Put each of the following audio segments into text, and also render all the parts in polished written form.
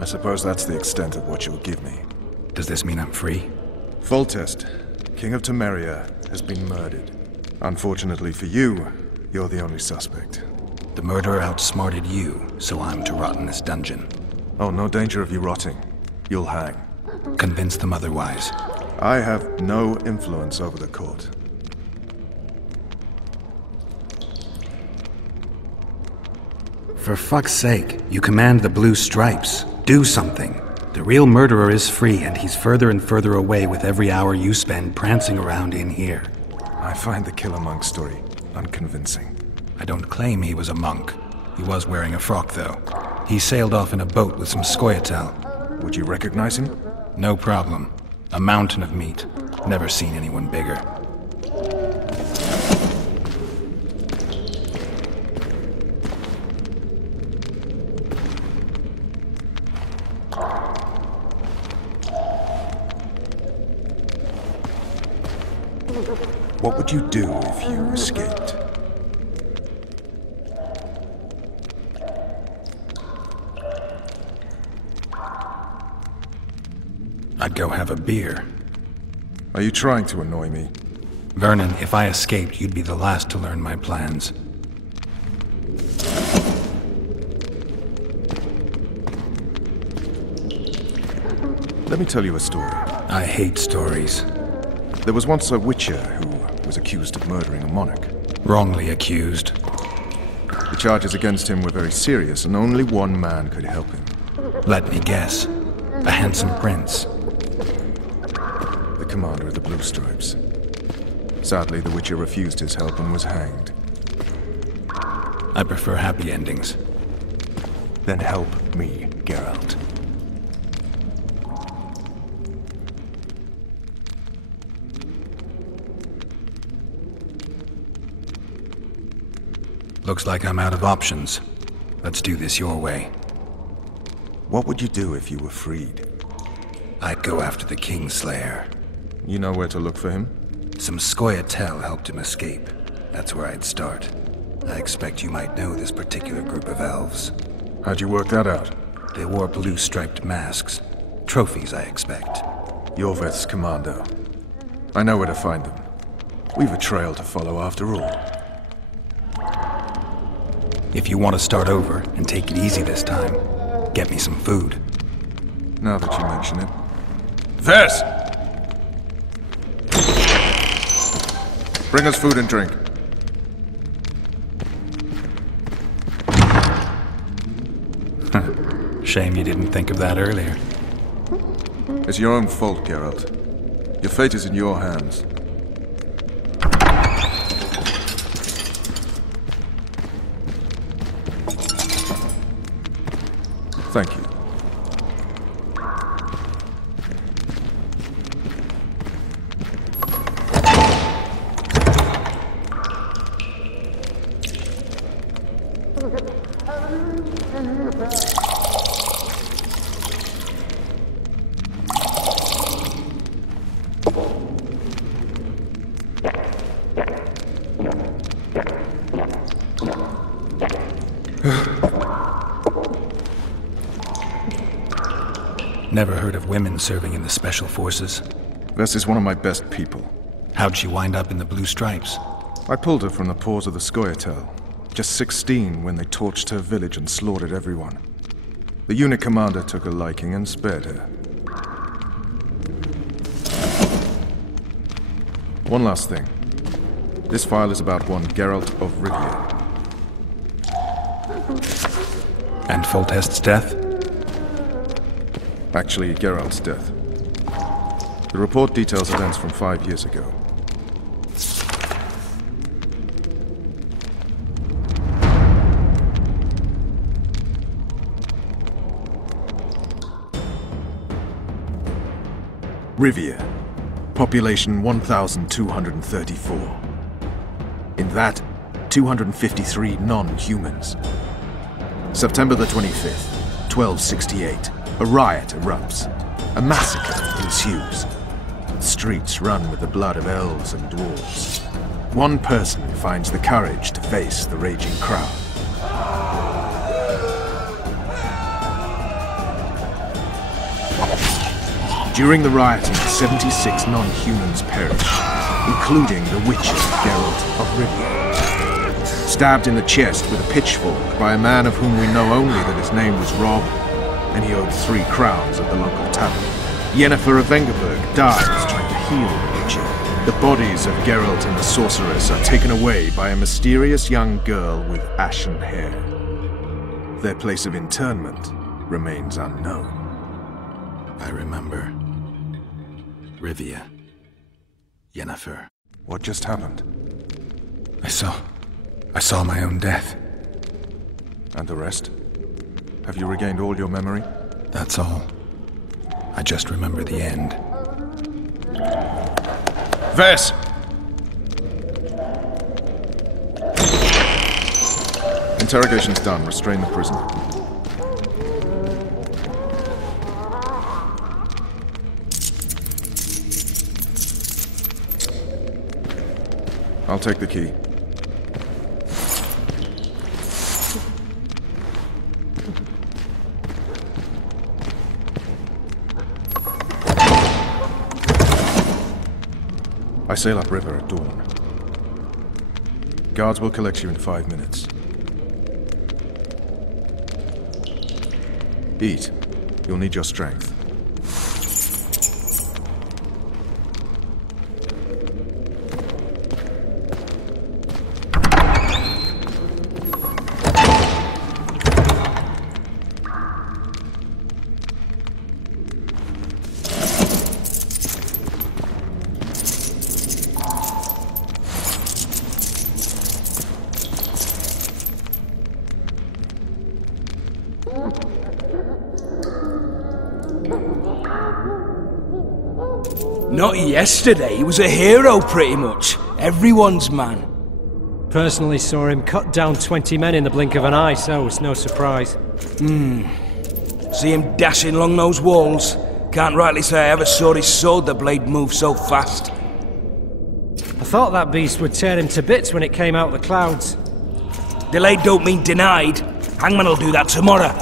I suppose that's the extent of what you'll give me. Does this mean I'm free? Foltest, King of Temeria, has been murdered. Unfortunately for you, you're the only suspect. The murderer outsmarted you, so I'm to rot in this dungeon. Oh, no danger of you rotting. You'll hang. Convince them otherwise. I have no influence over the court. For fuck's sake, you command the Blue Stripes. Do something. The real murderer is free, and he's further and further away with every hour you spend prancing around in here. I find the Killer Monk story unconvincing. I don't claim he was a monk. He was wearing a frock, though. He sailed off in a boat with some Scoia'tael. Would you recognize him? No problem. A mountain of meat. Never seen anyone bigger. What would you do if you escaped? I'd go have a beer. Are you trying to annoy me? Vernon, if I escaped, you'd be the last to learn my plans. Let me tell you a story. I hate stories. There was once a witcher who was accused of murdering a monarch. Wrongly accused. The charges against him were very serious, and only one man could help him. Let me guess. A handsome prince. The commander of the Blue Stripes. Sadly, the witcher refused his help and was hanged. I prefer happy endings. Then help me, Geralt. Looks like I'm out of options. Let's do this your way. What would you do if you were freed? I'd go after the Kingslayer. You know where to look for him? Some Scoia'tael helped him escape. That's where I'd start. I expect you might know this particular group of elves. How'd you work that out? They wore blue-striped masks. Trophies, I expect. Yorveth's commando. I know where to find them. We've a trail to follow after all. If you want to start over and take it easy this time, get me some food. Now that you mention it. Vess! Bring us food and drink. Shame you didn't think of that earlier. It's your own fault, Geralt. Your fate is in your hands. Thank you. Never heard of women serving in the Special Forces. Vess is one of my best people. How'd she wind up in the Blue Stripes? I pulled her from the paws of the Scoia'tael. Just 16 when they torched her village and slaughtered everyone. The unit commander took a liking and spared her. One last thing. This file is about one Geralt of Rivia. And Foltest's death? Actually, Geralt's death. The report details events from 5 years ago. Rivia. Population 1,234. In that, 253 non-humans. September the 25th, 1268. A riot erupts. A massacre ensues. The streets run with the blood of elves and dwarves. One person finds the courage to face the raging crowd. During the rioting, 76 non-humans perished, including the witcher Geralt of Rivia. Stabbed in the chest with a pitchfork by a man of whom we know only that his name was Rob, and he owed 3 crowns at the local tavern. Yennefer of Vengerberg dies trying to heal the witcher. The bodies of Geralt and the sorceress are taken away by a mysterious young girl with ashen hair. Their place of interment remains unknown. I remember. Rivia. Yennefer. What just happened? I saw my own death. And the rest? Have you regained all your memory? That's all. I just remember the end. Vess! Interrogation's done. Restrain the prisoner. I'll take the key. I sail upriver at dawn. Guards will collect you in 5 minutes. Eat. You'll need your strength. Not yesterday, he was a hero pretty much. Everyone's man. Personally saw him cut down 20 men in the blink of an eye, so it's no surprise. See him dashing along those walls. Can't rightly say I ever saw his sword the blade move so fast. I thought that beast would tear him to bits when it came out of the clouds. Delayed don't mean denied. Hangman will do that tomorrow.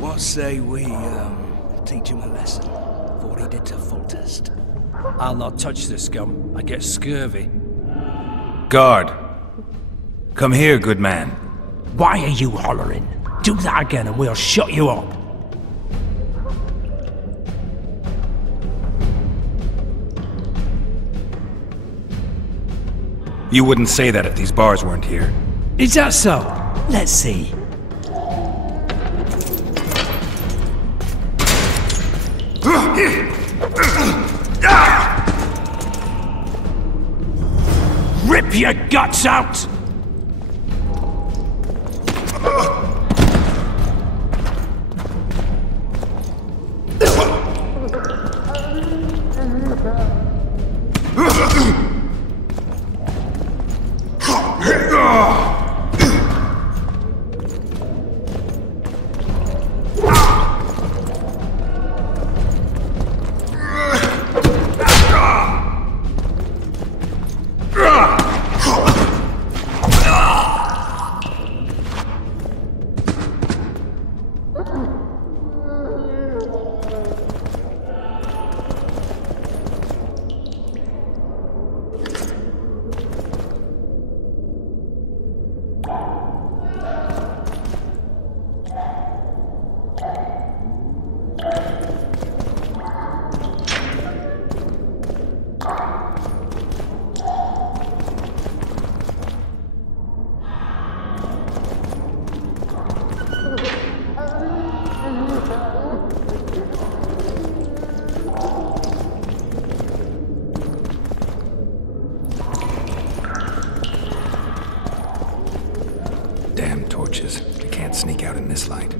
What say we, teach him a lesson, for he did to Foltest? I'll not touch the scum. I get scurvy. Guard! Come here, good man. Why are you hollering? Do that again and we'll shut you up. You wouldn't say that if these bars weren't here. Is that so? Let's see. Rip your guts out! Damn torches. I can't sneak out in this light.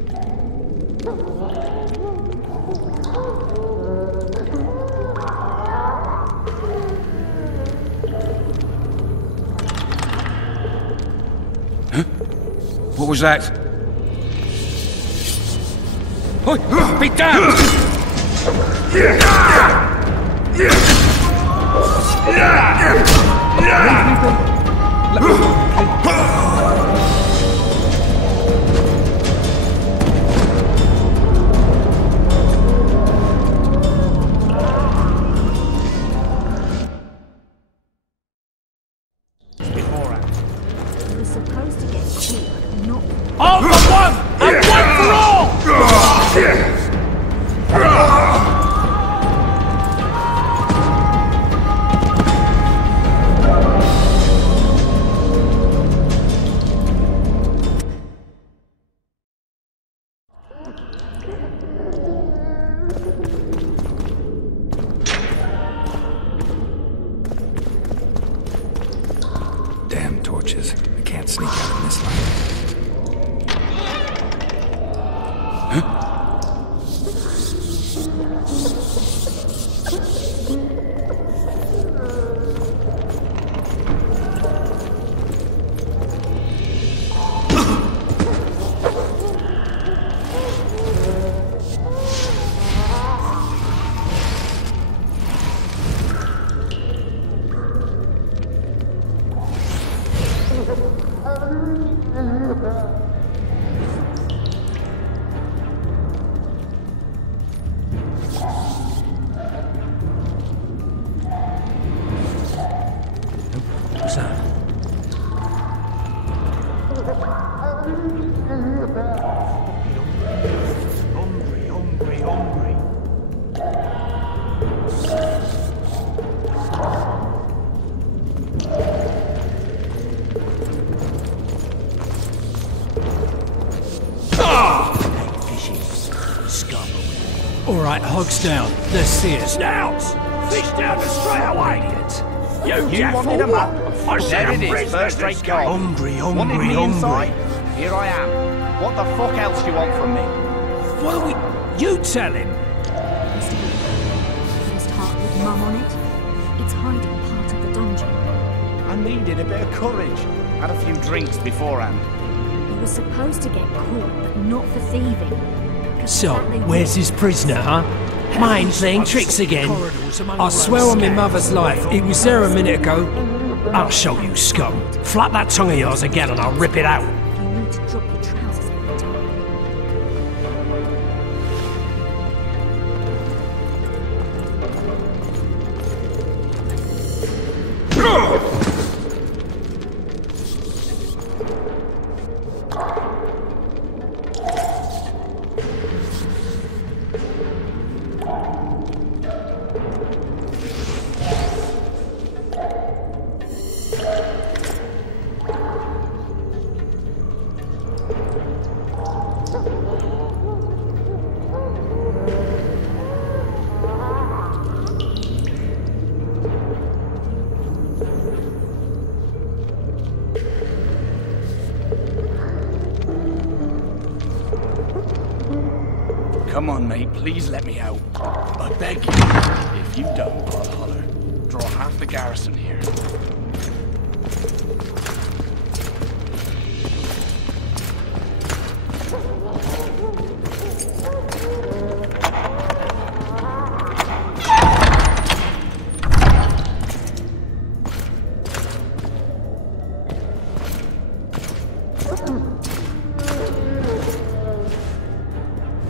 What was that? Oi! Be damned! All for one, and one for all! Damn torches. I can't sneak out in this light. What's that? Hungry. All right, hogs down. Let's see it. Snouts! Fish down the straight away! You wanted a map. I said There it is, first rate gold. Hungry. Wanted me inside? Here I am. What the fuck else do you want from me? What are we... You tell him! First heart with mum on it. It's hiding part of the dungeon. I needed a bit of courage. Had a few drinks beforehand. He was supposed to get caught, but not for thieving. 'Cause So, that they where's were- his prisoner, huh? Mine playing tricks again. I swear on my mother's life, he was there a minute ago. I'll show you, scum. Flap that tongue of yours again and I'll rip it out. You need to drop your trousers every time. Come on, mate, please let me out. I beg you. If you don't, I'll holler. Draw half the garrison here.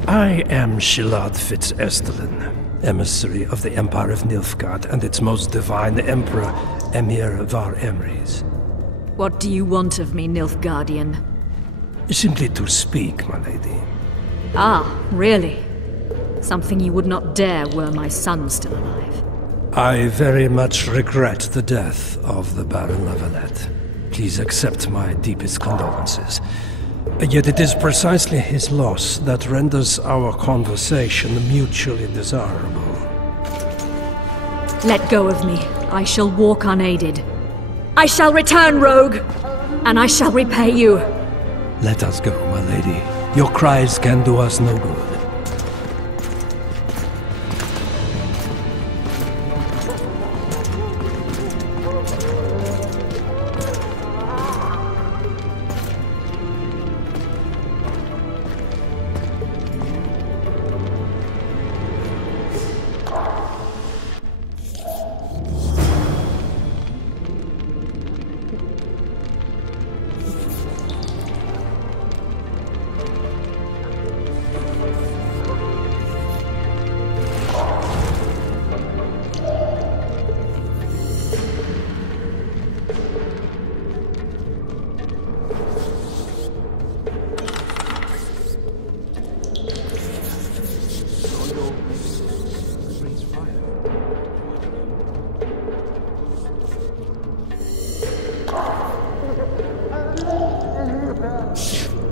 I am Shilad Fitz-Estelen, emissary of the Empire of Nilfgaard and its most divine Emperor, Emhyr var Emreis. What do you want of me, Nilfgaardian? Simply to speak, my lady. Ah, really? Something you would not dare were my son still alive. I very much regret the death of the Baron Lavalette. Please accept my deepest condolences. Yet it is precisely his loss that renders our conversation mutually desirable. Let go of me. I shall walk unaided. I shall return, rogue! And I shall repay you. Let us go, my lady. Your cries can do us no good.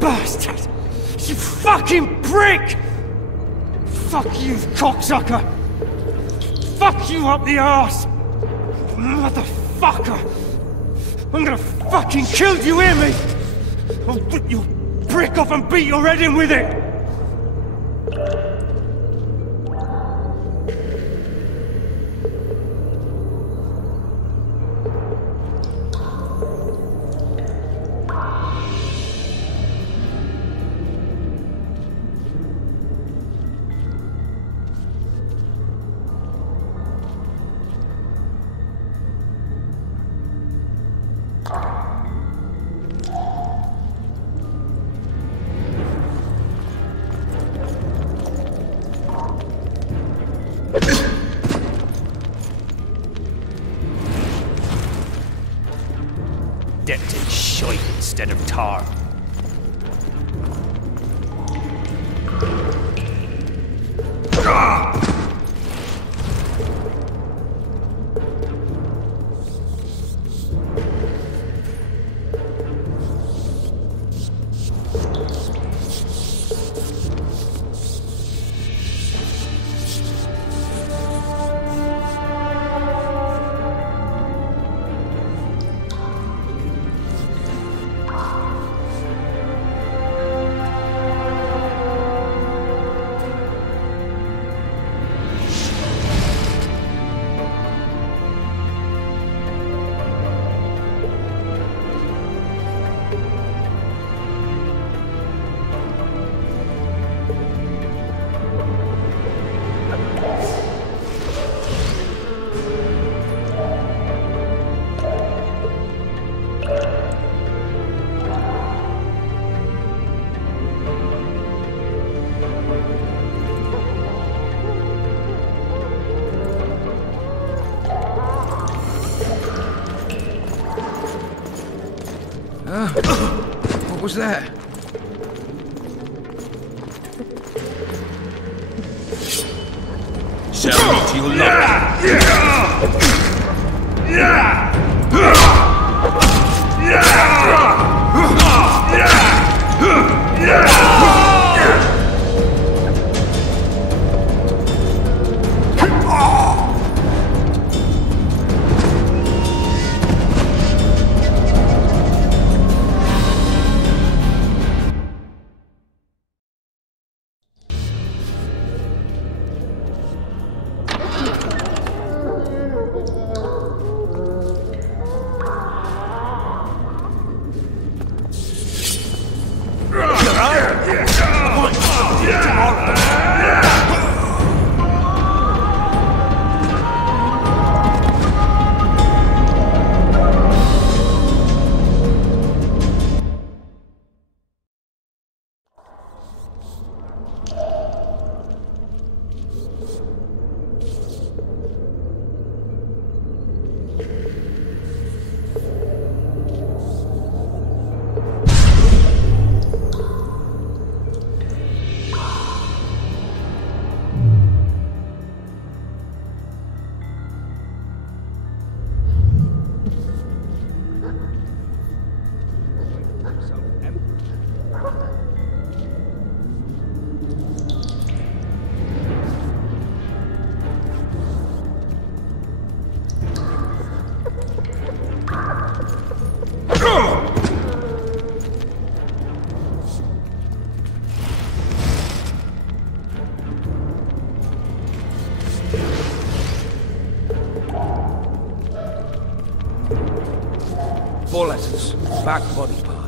bastard! You fucking prick! Fuck you, cocksucker! Fuck you up the arse! Motherfucker! I'm gonna fucking kill you, hear me? I'll rip your brick off and beat your head in with it! Dented shite instead of tar. What was that? Sell me to your luck. Four letters. Back body part.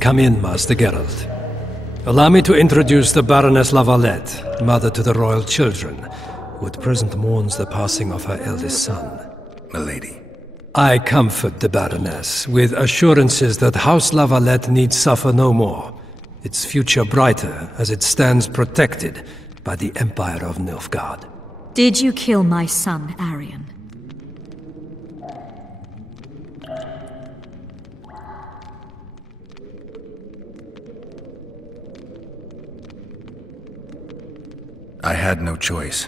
Come in, Master Geralt. Allow me to introduce the Baroness La Valette, mother to the royal children, who at present mourns the passing of her eldest son. Milady. I comfort the Baroness with assurances that House La Valette need suffer no more, its future brighter as it stands protected by the Empire of Nilfgaard. Did you kill my son, Arion? I had no choice.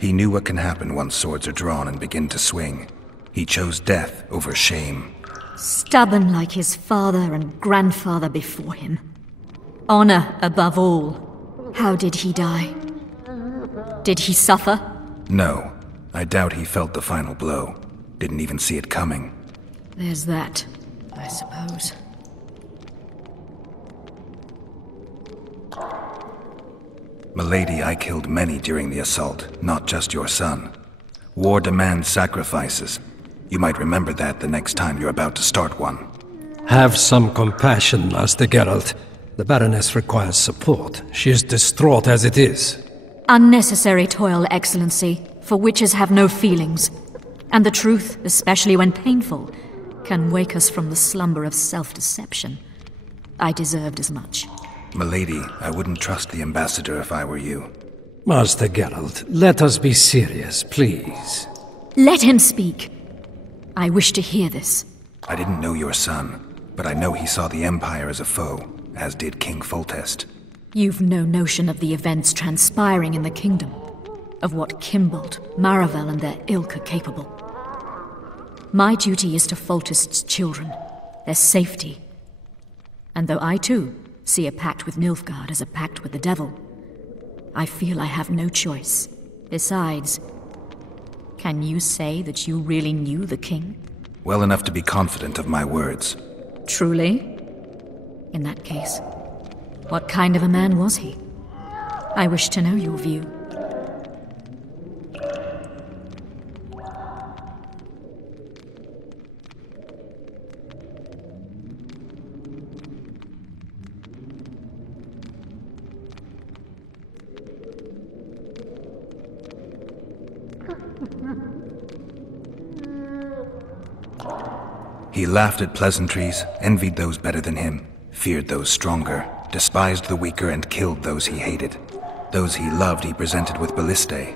He knew what can happen once swords are drawn and begin to swing. He chose death over shame. Stubborn like his father and grandfather before him. Honor above all. How did he die? Did he suffer? No. I doubt he felt the final blow. Didn't even see it coming. There's that, I suppose. Milady, I killed many during the assault, not just your son. War demands sacrifices. You might remember that the next time you're about to start one. Have some compassion, Master Geralt. The Baroness requires support. She is distraught as it is. Unnecessary toil, Excellency, for witches have no feelings. And the truth, especially when painful, can wake us from the slumber of self-deception. I deserved as much. Milady, I wouldn't trust the ambassador if I were you. Master Geralt, let us be serious, please. Let him speak. I wish to hear this. I didn't know your son, but I know he saw the Empire as a foe, as did King Foltest. You've no notion of the events transpiring in the kingdom, of what Kimbolt, Maravel and their ilk are capable. My duty is to Foltest's children, their safety. And though I too see a pact with Nilfgaard as a pact with the devil, I feel I have no choice. Besides, can you say that you really knew the king? Well enough to be confident of my words. Truly? In that case, what kind of a man was he? I wish to know your view. He laughed at pleasantries, envied those better than him, feared those stronger, despised the weaker and killed those he hated. Those he loved he presented with ballistae.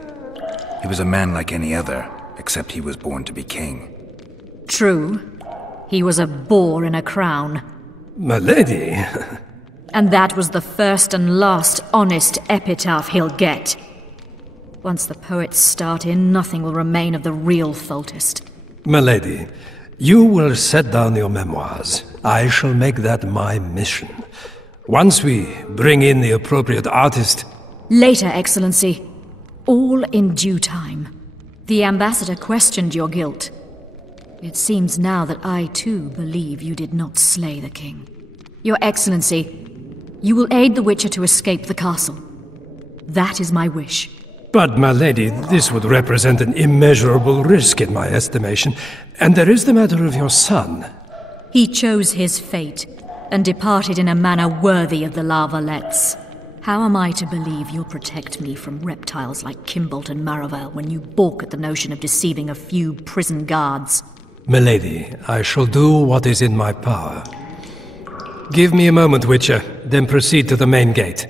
He was a man like any other, except he was born to be king. True. He was a boar in a crown. Milady! And that was the first and last honest epitaph he'll get. Once the poets start in, nothing will remain of the real Foltest. Milady, you will set down your memoirs. I shall make that my mission. Once we bring in the appropriate artist... Later, Excellency. All in due time. The ambassador questioned your guilt. It seems now that I too believe you did not slay the king. Your Excellency, you will aid the Witcher to escape the castle. That is my wish. But, my lady, this would represent an immeasurable risk in my estimation. And there is the matter of your son. He chose his fate, and departed in a manner worthy of the La Valettes. How am I to believe you'll protect me from reptiles like Kimbolt and Maravel when you balk at the notion of deceiving a few prison guards? Milady, I shall do what is in my power. Give me a moment, Witcher, then proceed to the main gate.